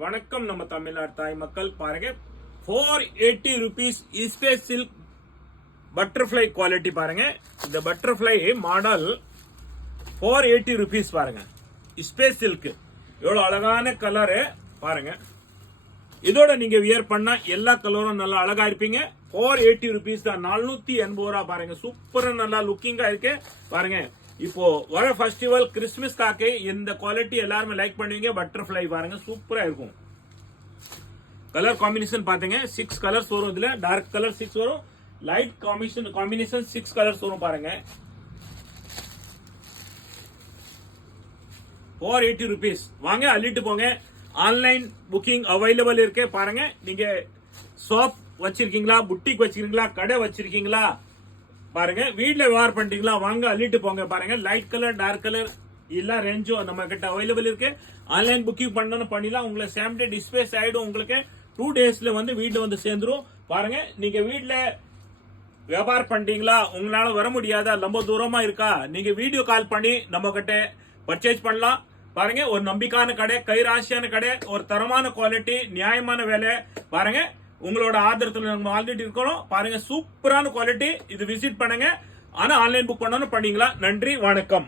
வணக்கம் நம்ம தமிழ்நாடு தாய் மக்கள் பாருங்க 480 rupees Easter silk butterfly quality பாருங்க. இந்த பட்டர்ஃப்ளை மாடல் 480 rupees பாருங்க. ஸ்பேஸ் சில்க் எவ்வளவு அழகான கலரு பாருங்க. இதோட நீங்க வியர் பண்ணா எல்லா கலரும் நல்லா அழகா இருப்பீங்க. 480 rupees தான், 480 ரூபா பாருங்க. சூப்பரா நல்லா லுக்கிங்கா இருக்கு பாருங்க. இப்போ வர ஃபெஸ்டிவல் கிறிஸ்துமஸ்க்காக இந்த குவாலிட்டி எல்லாருமே லைக் பண்ணுவீங்க. பட்டர்ஃப்ளை பாருங்க சூப்பரா இருக்கும். கலர் காம்பினேஷன் பாத்தீங்க 6 கலர்ஸ் வரும். இதுல டார்க் கலர் 6 வரும், லைட் காம்பினேஷன் 6 கலர்ஸ் வரும் பாருங்க. 480 rupees வாங்க, அள்ளிட்டு போங்க. ஆன்லைன் புக்கிங் அவைலபிள் இருக்கு பாருங்க. நீங்க ஷாப் வச்சிருக்கீங்களா, புட்டிக் வச்சிருக்கீங்களா, கடை வச்சிருக்கீங்களா பாருங்க, வீட்ல வியாபாரம் பண்றீங்களா, வாங்க அள்ளிட்டு போங்க பாருங்க. லைட் கலர் டார்க் கலர் எல்லா ரேஞ்சும் நம்ம கிட்ட அவைலபிள் இருக்கு. ஆன்லைன் புக்கிங் பண்ணணும் பண்ணிடலாம். உங்களுக்கு சேம் டே டிஸ்பேச் ஆயிடும். உங்களுக்கு 2 daysல வந்து வீட்டுல வந்து சேர்ந்துரும் பாருங்க. நீங்க வீட்ல வியாபாரம் பண்றீங்களா, உங்களால வர முடியாதா, ரொம்ப தூரமா இருக்கா, நீங்க வீடியோ கால் பண்ணி நம்ம கிட்ட பர்ச்சேஸ் பண்ணலாம் பாருங்க. ஒரு நம்பிக்கையான கடை, கைராசியான கடை, ஒரு தரமான குவாலிட்டி, நியாயமான விலை பாருங்க. உங்களோட ஆதரத்துல நம்ம ஆல்ரெடி இருக்கணும் பாருங்க. சூப்பரான குவாலிட்டி. இது விசிட் பண்ணுங்க. ஆனா ஆன்லைன் புக் பண்ணணும் பண்ணீங்களா. நன்றி, வணக்கம்.